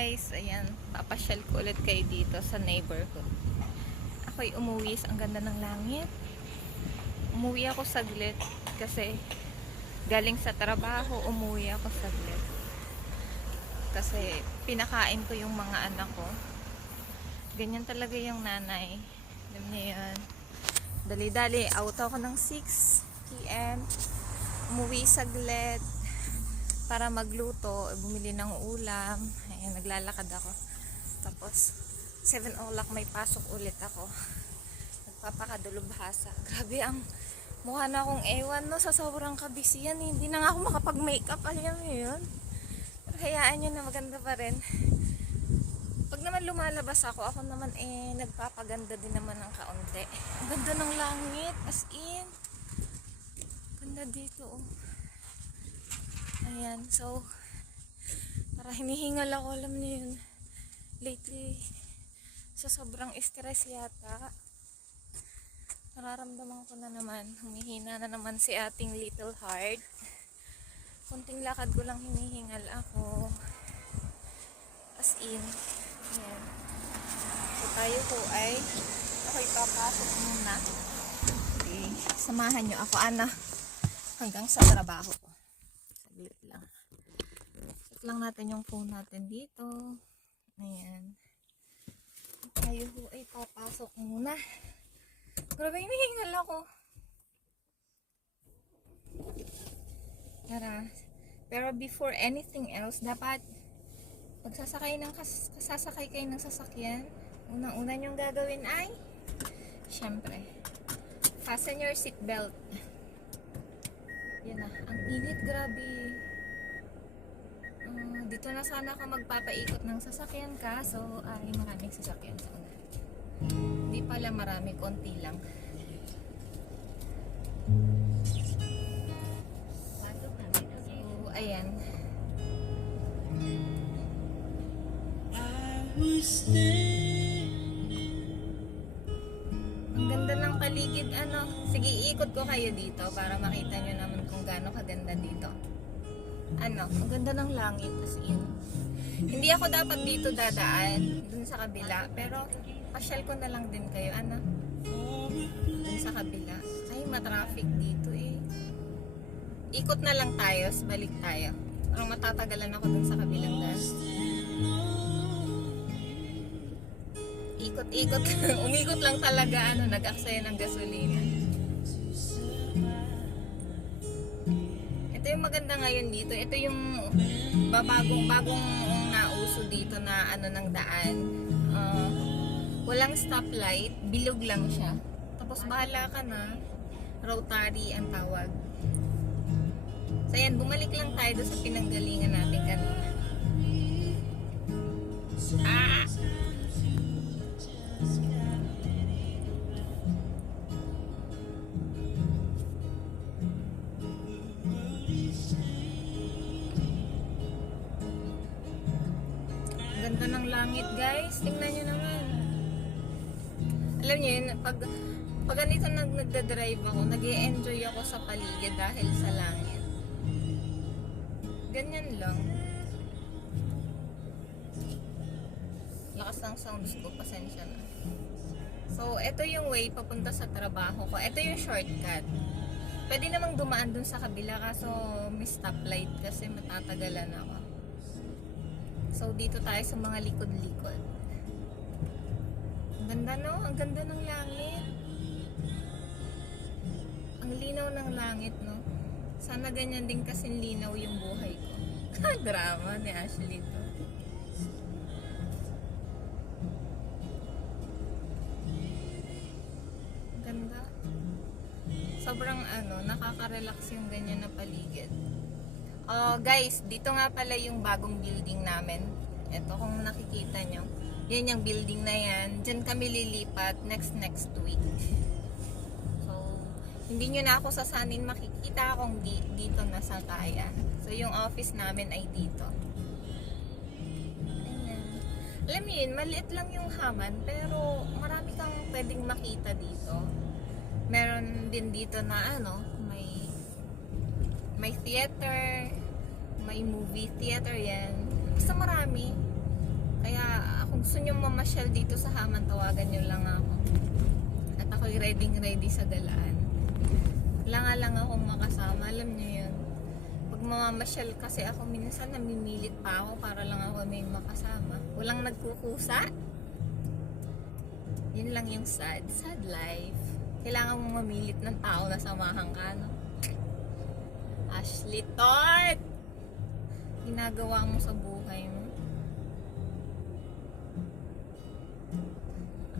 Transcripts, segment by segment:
Guys, ayan, papasyal ko ulit kayo dito sa neighborhood. Ako'y umuwi, ang ganda ng langit. Umuwi ako saglit kasi galing sa trabaho, umuwi ako saglit. Kasi pinakain ko yung mga anak ko. Ganyan talaga yung nanay. Alam niyo yan. Dali-dali, out ako ng 6 PM. Umuwi saglit para magluto, bumili ng ulam. Ayan, naglalakad ako. Tapos 7 o'clock may pasok ulit ako. Nagpapakadulubhasa. Grabe, ang mukha na akong ewan, no, sa sobrang kabisiyan. Hindi na nga ako makapag-makeup. Alam mo yun? Pero hayaan nyo na, maganda pa rin. Pag naman lumalabas ako naman nagpapaganda din naman ng kaunti. Ang ganda ng langit, as in. Ganda dito, oh. Ayan, so para hinihingal ako, alam niyo yun. Lately, sa sobrang stress yata, nararamdaman ko na naman, humihina na naman si ating little heart. Kunting lakad ko lang hinihingal ako. As in, ayan. So tayo po ako'y papasok muna. Okay, samahan nyo ako, Ana, hanggang sa trabaho ko. Saglit lang. Set lang natin yung phone natin dito. Ayan. Tayo po ay papasok muna. Grabe, hinihingal ako. Tara. Pero before anything else, dapat sasakay kayo ng sasakyan, unang-una nyong gagawin ay syempre, fasten your seatbelt. Yan na. Ang init, grabe. Dito na sana ka magpapaikot ng sasakyan ka. So, ay maraming sasakyan sa una. Hindi pala marami, konti lang. So, ayan. Ang ganda ng paligid, ano. Sige, iikot ko kayo dito para makita nyo naman kung gaano kaganda dito. Ano, ang ganda ng langit, as in. Hindi ako dapat dito dadaan, dun sa kabila, pero pasyal ko na lang din kayo, ano, dun sa kabila. Ay, matraffic dito eh. Ikot na lang tayo, balik tayo. Parang matatagalan ako dun sa kabilang daan. Ikot-ikot, umikot lang talaga, ano, nag-aksaya ng gasolina. Ito yung maganda ngayon dito. Ito yung bagong nauso dito na ano ng daan. Walang stoplight, bilog lang siya. Tapos bahala ka na, rotary ang tawag. So yan, bumalik lang tayo doon sa pinanggalingan natin kanina. Ganda ng langit, guys. Tingnan nyo naman. Alam nyo yun, pag ganito nagdadrive ako, nag-e-enjoy ako sa paligid dahil sa langit. Ganyan lang. Lakas ng sounds ko, pasensya na. So, ito yung way papunta sa trabaho ko. Ito yung shortcut. Pwede namang dumaan dun sa kabila, kaso may stoplight kasi matatagalan ako. So, dito tayo sa mga likod-likod. Ang ganda, no? Ang ganda ng langit. Ang linaw ng langit, no? Sana ganyan din kasi linaw yung buhay ko. Drama ni Ashley to. Ang ganda. Sobrang nakaka-relax yung ganyan na paligid. Guys, dito nga pala yung bagong building namin. Ito, kung nakikita nyo, yan yung building na yan. Diyan kami lilipat next week. So, hindi nyo na ako sasanin makikita kung dito na sa kaya. So, yung office namin ay dito. Ayan. Alam mo yun, maliit lang yung haman, pero marami kang pwedeng makita dito. Meron din dito na may theater, may movie theater yan. Basta marami. gusto nyo mamasyal dito sa Haman, tawagan nyo lang ako. At ako'y ready sa galaan. Wala nga lang akong makasama, alam nyo yun. Pag mamamasyal kasi ako, minsan namimilit pa ako para lang ako may makasama. Walang nagkukusa. Yun lang yung sad life. Kailangan mong mamilit ng tao na samahan ka, no? Ashley Todd! Ginagawa mo sa buhay mo.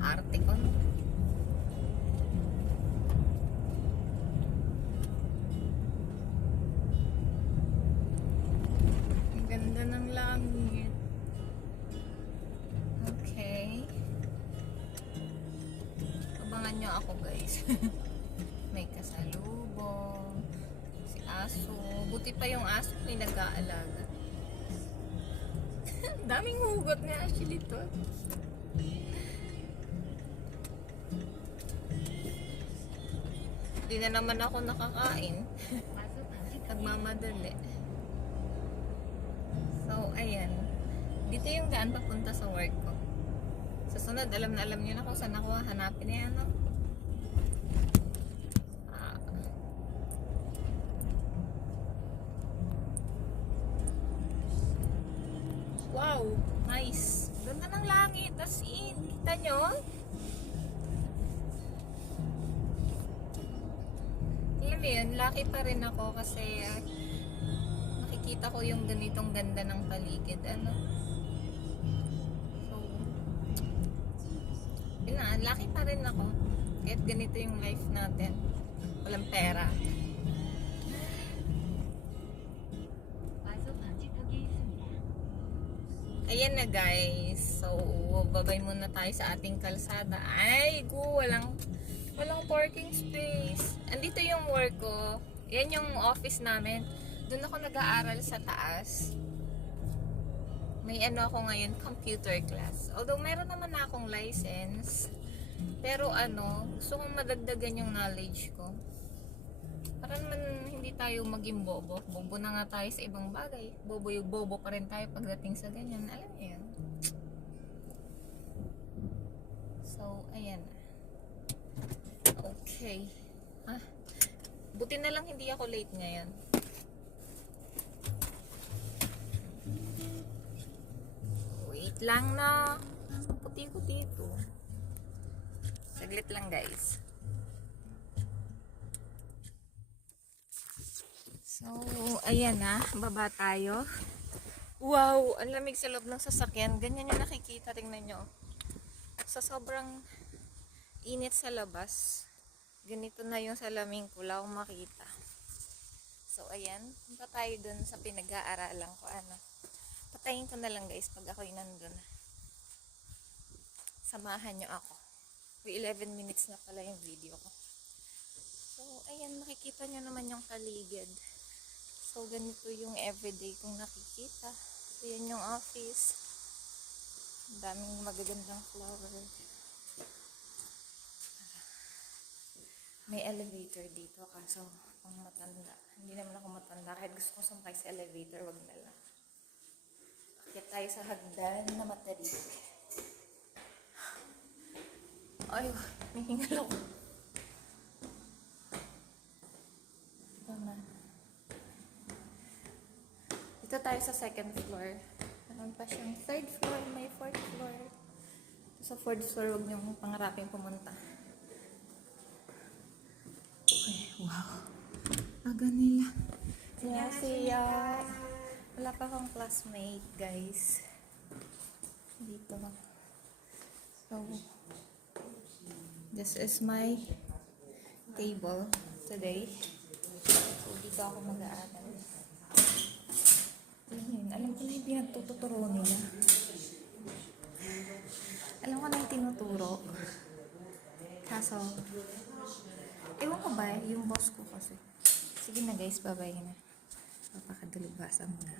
Arte ko, no? Ang ganda ng langit. Okay. Abangan nyo ako, guys. May kasalubong. Si aso. Buti pa yung aso may nag-aalaga. Daming hugot ni Ashley to. Hindi na naman ako nakakain. Nagmamadali. So, ayan. Dito yung daan papunta sa work ko. Sa sunod, alam nyo na kung saan ako hanapin na yan, no? Wow! Nice! Ganda ng langit. As in, kita nyo? Alam mo yun, lucky pa rin ako kasi nakikita ko yung ganitong ganda ng paligid. Ano? So, yun na, lucky pa rin ako. Kahit ganito yung life natin. Walang pera. Ayan na guys. So, babay muna tayo sa ating kalsada. Ay, walang parking space. Andito yung work ko. Yan yung office namin. Doon ako nag-aaral sa taas. May ano ako ngayon, computer class. Although meron naman na akong license. Pero gusto kong madagdagan yung knowledge ko. Para naman hindi tayo maging bobo. Bobo na nga tayo sa ibang bagay. Bobo pa rin tayo pagdating sa ganyan. Alam niyo yun. So, ayan. Okay. Buti na lang hindi ako late ngayon. Wait lang na. Puti ko dito. Saglit lang guys. So, ayan na. Baba tayo. Wow! Ang lamig sa loob ng sasakyan. Ganyan yung nakikita. Tingnan nyo. Sa sobrang init sa labas, ganito na yung salamin ko. Wala akong makita. So, ayan. Punta tayo dun sa pinag-aaralan ko. Patayin ko na lang guys pag ako'y nandun. Samahan nyo ako. 11 minutes na pala yung video ko. So, ayan. Makikita nyo naman yung paligid. So, ganito yung everyday kong nakikita. So, yan yung office. Ang daming magagandang flower. May elevator dito kaso pang matanda. Hindi naman ako matanda. Kahit gusto ko sumakay sa elevator, wag na lang. Akyat tayo sa hagdan na matarik. Ay, may hingal ako. Dito tayo sa second floor. Meron pa siyang third floor, may fourth floor. Sa fourth floor, huwag niyong pangarapin pumunta. Okay, wow. Aga nila. Siya. Wala pa akong classmate, guys. Dito. So, this is my table today. So, dito ako mag-aaral. Alam ko na yung pinagtuturo nila. Alam ko na yung tinuturo. Kaso, ewan ko ba, yung boss ko kasi. Sige na guys, bye-bye na. Papakadulubasan mo na.